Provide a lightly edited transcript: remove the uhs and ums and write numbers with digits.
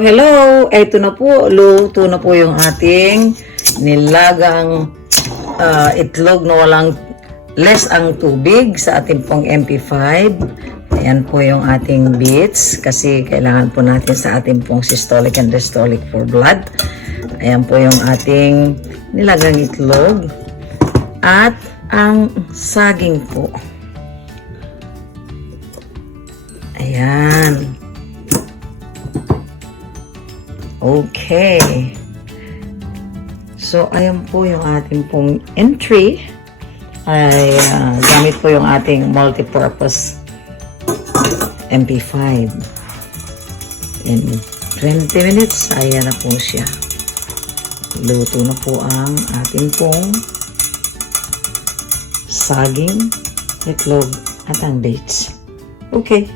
Hello! Ito na po, luto na po yung ating nilagang itlog na walang less ang tubig sa ating pong MP5. Ayan po yung ating beets kasi kailangan po natin sa ating pong systolic and diastolic for blood. Ayan po yung ating nilagang itlog at ang saging po. Ayan. Okay. So, ayan po yung ating pong entry. Ay, gamit po yung ating multi-purpose MP5. In 20 minutes, ayan na po siya. Luto na po ang ating pong saging, itlog, at ang dates. Okay.